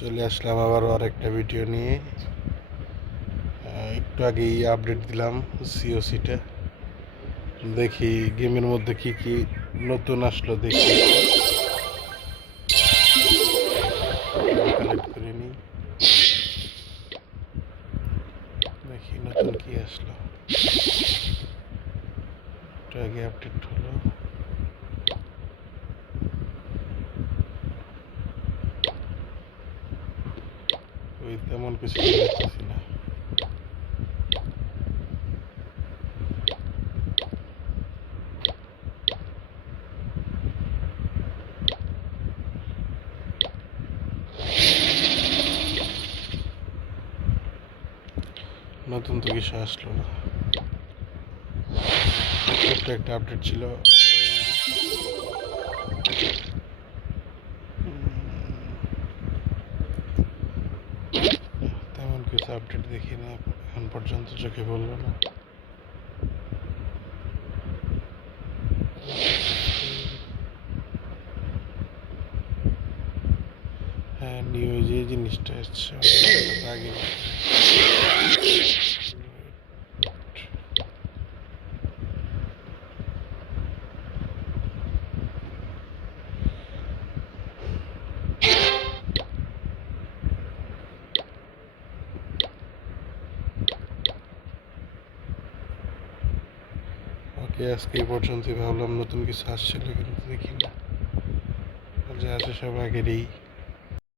চলে আসলাম আবার আরেকটা ভিডিও নিয়ে। একটু আগেই আপডেট দিলাম সিওসিটা। দেখি গেমের মধ্যে কি কি নতুন আসলো, দেখি কালেক্ট করে নিই, দেখি নতুন কি আসলো। একটু আগে আপডেট হলো। ওই তেমন কিছু দেখতেছি না। নতুন তো কিছু আসলো না। ছোট্ট একটা আপডেট ছিল। তেমন কিছু আপডেট দেখি না এখন পর্যন্ত, চোখে বলবো না। হ্যাঁ, নিউ যে জিনিসটা এসছে আগে। ওকে, আজকে এই পর্যন্তই। ভাবলাম নতুন কিছু আসছিল, কিন্তু দেখি না। যা আছে সব আগেরই।